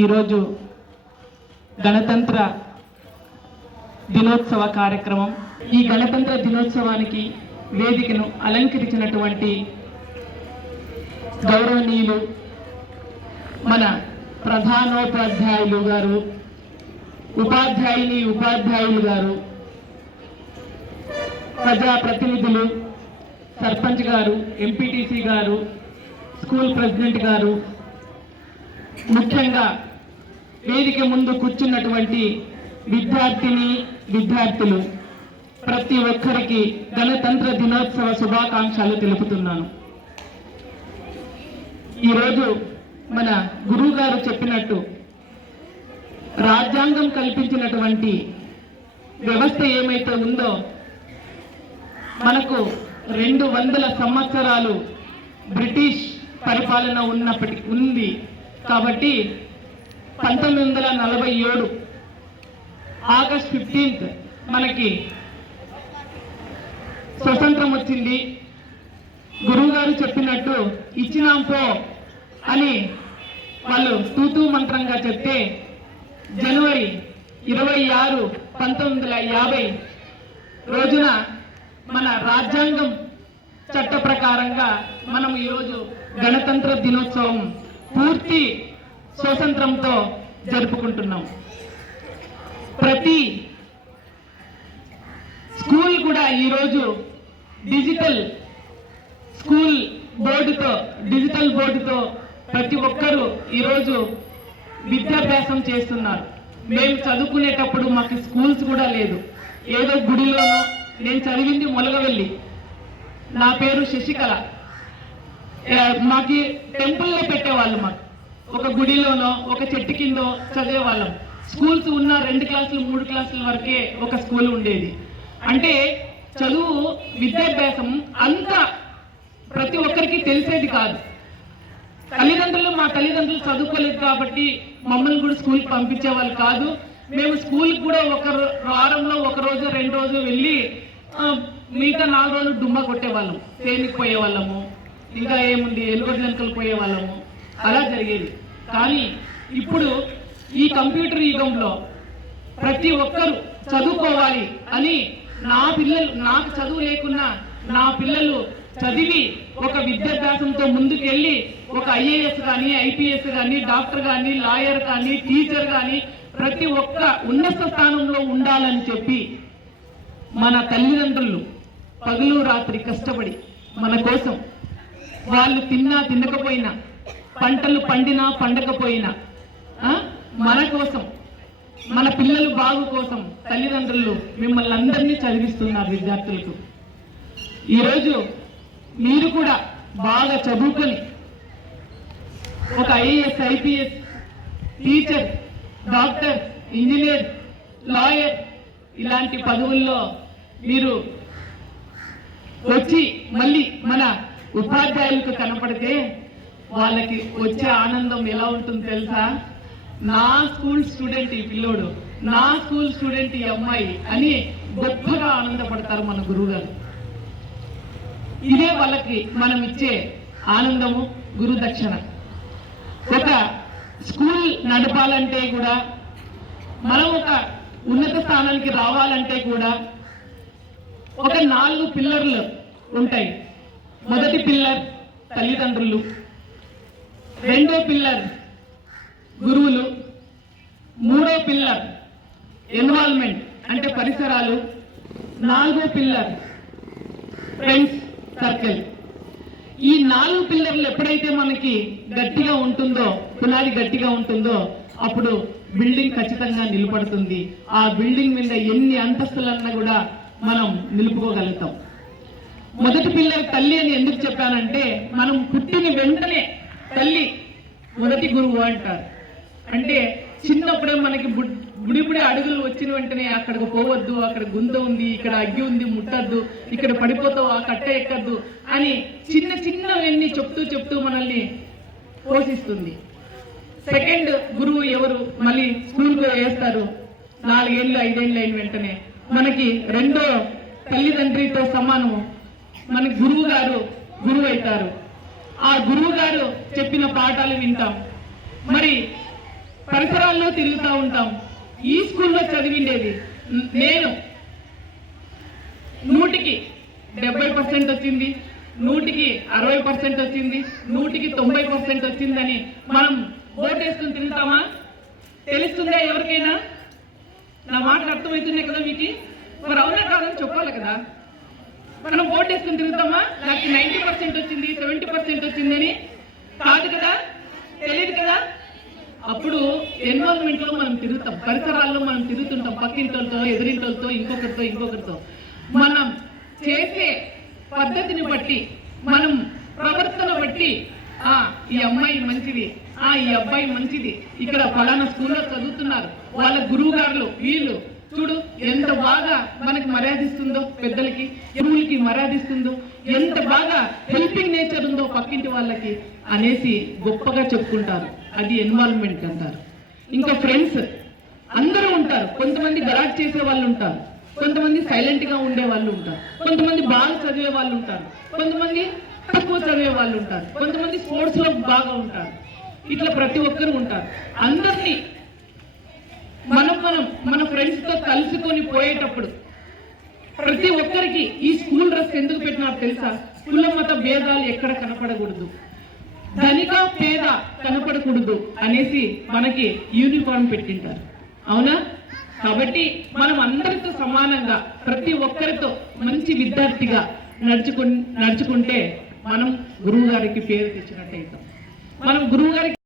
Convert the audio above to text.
ఈరోజు గణతంత్ర దినోత్సవ కార్యక్రమం. ఈ గణతంత్ర దినోత్సవానికి వేదికను అలంకరించినటువంటి గౌరవనీయులు మన ప్రధానోపాధ్యాయులు గారు ఉపాధ్యాయుని ఉపాధ్యాయులు గారు ప్రజా ప్రతినిధులు సర్పంచ్ గారు ఎంపీటీసీ గారు స్కూల్ ప్రెసిడెంట్ గారు ముఖ్యంగా వేదిక ముందు కూర్చున్నటువంటి విద్యార్థిని విద్యార్థులు ప్రతి ఒక్కరికి గణతంత్ర దినోత్సవ శుభాకాంక్షలు తెలుపుతున్నాను. ఈరోజు మన గురువు గారు చెప్పినట్టు రాజ్యాంగం కల్పించినటువంటి వ్యవస్థ ఏమైతే ఉందో మనకు రెండు వందల సంవత్సరాలు బ్రిటిష్ పరిపాలన ఉన్నప్పటి ఉంది. కాబట్టి పంతొమ్మిది వందల నలభై ఏడు ఆగస్ట్ ఫిఫ్టీన్త్ మనకి స్వతంత్రం వచ్చింది. గురువు గారు చెప్పినట్టు ఇచ్చినాం పో అని వాళ్ళు తూతూ మంత్రంగా చెప్తే జనవరి ఇరవై ఆరు పంతొమ్మిది వందల యాభై రోజున మన రాజ్యాంగం చట్ట ప్రకారంగా మనం ఈరోజు గణతంత్ర దినోత్సవం పూర్తి స్వతంత్రంతో జరుపుకుంటున్నాం. ప్రతి స్కూల్ కూడా ఈరోజు డిజిటల్ స్కూల్ బోర్డుతో డిజిటల్ బోర్డుతో ప్రతి ఒక్కరూ ఈరోజు విద్యాభ్యాసం చేస్తున్నారు. మేము చదువుకునేటప్పుడు మాకు స్కూల్స్ కూడా లేదు. ఏదో గుడిలోనో నేను చదివింది మొలగవెల్లి. నా పేరు శశికళ. మాకి టెంపుల్లో పెట్టేవాళ్ళు మాకు. ఒక గుడిలోనో ఒక చెట్టు కిందో చదివేవాళ్ళం. స్కూల్స్ ఉన్న రెండు క్లాసులు మూడు క్లాసుల వరకే ఒక స్కూల్ ఉండేది. అంటే చదువు విద్యాభ్యాసం అంత ప్రతి ఒక్కరికి తెలిసేది కాదు. తల్లిదండ్రులు మా తల్లిదండ్రులు చదువుకోలేదు కాబట్టి మమ్మల్ని కూడా స్కూల్కి పంపించేవాళ్ళు కాదు. మేము స్కూల్కి కూడా ఒక వారంలో ఒక రోజు రెండు రోజు వెళ్ళి మిగతా నాలుగు రోజులు డుమ్మా కొట్టేవాళ్ళం. తేలికి పోయేవాళ్ళము. ఇంకా ఏముంది? ఎలుగొడ్లంకలు పోయేవాళ్ళము. అలా జరిగేది. కానీ ఇప్పుడు ఈ కంప్యూటర్ యుగంలో ప్రతి ఒక్కరూ చదువుకోవాలి అని నా పిల్లలు నాకు చదువు లేకున్నా నా పిల్లలు చదివి ఒక విద్యాభ్యాసంతో ముందుకెళ్ళి ఒక ఐఏఎస్ కానీ ఐపీఎస్ కానీ డాక్టర్ కానీ లాయర్ కానీ టీచర్ కానీ ప్రతి ఒక్క ఉన్నత స్థానంలో ఉండాలని చెప్పి మన తల్లిదండ్రులు పగలు రాత్రి కష్టపడి మన కోసం వాళ్ళు తిన్నా తినకపోయినా పంటలు పండినా పండకపోయినా మన కోసం మన పిల్లలు బాగు కోసం తల్లిదండ్రులు మిమ్మల్ని అందరినీ చదివిస్తున్నారు విద్యార్థులకు. ఈరోజు మీరు కూడా బాగా చదువుకొని ఒక IAS IPS teacher doctor engineer lawyer ఇలాంటి పదవుల్లో మీరు వచ్చి మళ్ళీ మన ఉపాధ్యాయులకు కనపడితే వాళ్ళకి వచ్చే ఆనందం ఎలా ఉంటుందో తెలుసా? నా స్కూల్ స్టూడెంట్ ఈ పిల్లోడు నా స్కూల్ స్టూడెంట్ ఈ అమ్మాయి అని గొప్పగా ఆనందపడతారు మన గురువుగారు. ఇదే వాళ్ళకి మనం ఇచ్చే ఆనందము గురుదక్షిణ. ఒక స్కూల్ నడపాలంటే కూడా మనం ఒక ఉన్నత స్థానానికి రావాలంటే కూడా ఒక నాలుగు పిల్లర్లు ఉంటాయి. మొదటి పిల్లర్ తల్లిదండ్రులు రెండో పిల్లర్ గురువులు మూడో పిల్లర్ ఎన్వాల్వ్మెంట్ అంటే పరిసరాలు నాలుగో పిల్లర్ ఫ్రెండ్స్ సర్కిల్ ఈ నాలుగు పిల్లర్లు ఎప్పుడైతే మనకి గట్టిగా ఉంటుందో పునాది గట్టిగా ఉంటుందో అప్పుడు బిల్డింగ్ ఖచ్చితంగా నిలబడుతుంది. ఆ బిల్డింగ్ మీద ఎన్ని అంతస్తులన్నా కూడా మనం నిలుపుకోగలుగుతాం. మొదటి పిల్లర్ తల్లి అని ఎందుకు చెప్పానంటే మనం పుట్టిన వెంటనే తల్లి మొదటి గురువు అంటారు. అంటే చిన్నప్పుడే మనకి బుడిబుడి అడుగులు వచ్చిన వెంటనే అక్కడికి పోవద్దు అక్కడ గుంత ఉంది ఇక్కడ అగ్గి ఉంది ముట్టద్దు ఇక్కడ పడిపోతావు ఆ కట్ట ఎక్కద్దు అని చిన్న చిన్నవన్నీ చెప్తూ చెప్తూ మనల్ని పోషిస్తుంది. సెకండ్ గురువు ఎవరు? మళ్ళీ స్కూల్కి వేస్తారు. నాలుగేళ్ళు ఐదేళ్ళు అయిన వెంటనే మనకి రెండో తల్లిదండ్రితో సమానము. మనకి గురువు గారు గురువు అవుతారు. ఆ గురువు గారు చెప్పిన పాఠాలు వింటాం. మరి పరిసరాల్లో తిరుగుతూ ఉంటాం. ఈ స్కూల్లో చదివిండేది నేను. నూటికి డెబ్బై పర్సెంట్ వచ్చింది నూటికి అరవై పర్సెంట్ వచ్చింది నూటికి తొంభై పర్సెంట్ వచ్చిందని మనం ఓటేసుకుని తిరుగుతామా? తెలుస్తుందా ఎవరికైనా? నా మాటలు అర్థమవుతున్నాయి కదా మీకు? మరి అవునా కాదని చెప్పాలి కదా. మనం ఓటేసుకుని తిరుగుతామా? నాకు నైంటీ పర్సెంట్ వచ్చింది సెవెంటీ పర్సెంట్ వచ్చిందని. కాదు కదా? తెలియదు కదా? అప్పుడు ఎన్వైరన్మెంట్లో మనం తిరుగుతాం. పరిసరాల్లో మనం తిరుగుతుంటాం. పక్కింటలతో ఎదురింటలతో ఇంకొకరితో ఇంకొకరితో. మనం చేసే పద్ధతిని బట్టి మనం ప్రవర్తన బట్టి ఆ ఈ అమ్మాయి మంచిది ఆ ఈ అబ్బాయి మంచిది. ఇక్కడ ఫలానా స్కూల్లో చదువుతున్నారు. వాళ్ళ గురువు గారులు వీళ్ళు చూడు ఎంత బాగా మనకి మర్యాదిస్తుందో పెద్దలకి గురువులకి మర్యాదిస్తుందో ఎంత బాగా హెల్పింగ్ నేచర్ ఉందో పక్కింటి వాళ్ళకి అనేసి గొప్పగా చెప్పుకుంటారు. అది ఎన్వాల్వ్మెంట్ అంటారు. ఇంకా ఫ్రెండ్స్ అందరూ ఉంటారు. కొంతమంది గలాట్ చేసే వాళ్ళు ఉంటారు. కొంతమంది సైలెంట్గా ఉండే వాళ్ళు ఉంటారు. కొంతమంది బాగా చదివే వాళ్ళు ఉంటారు. కొంతమంది తక్కువ చదివే వాళ్ళు ఉంటారు. కొంతమంది స్పోర్ట్స్లో బాగా ఉంటారు. ఇట్లా ప్రతి ఒక్కరు ఉంటారు. అందరినీ మనం మనం మన కలుసుకొని పోయేటప్పుడు ప్రతి ఒక్కరికి ఈ స్కూల్ డ్రెస్ ఎందుకు పెట్టినారు తెలుసా? కుల మత భేదాలు ఎక్కడ కనపడకూడదు. ధనిక పేద కనపడకూడదు అనేసి మనకి యూనిఫామ్ పెట్టింటారు. అవునా? కాబట్టి మనం అందరితో సమానంగా ప్రతి ఒక్కరితో మంచి విద్యార్థిగా నడుచుకు నడుచుకుంటే మనం గురువు గారికి పేరు తెచ్చినట్టయితే. మనం గురువు గారికి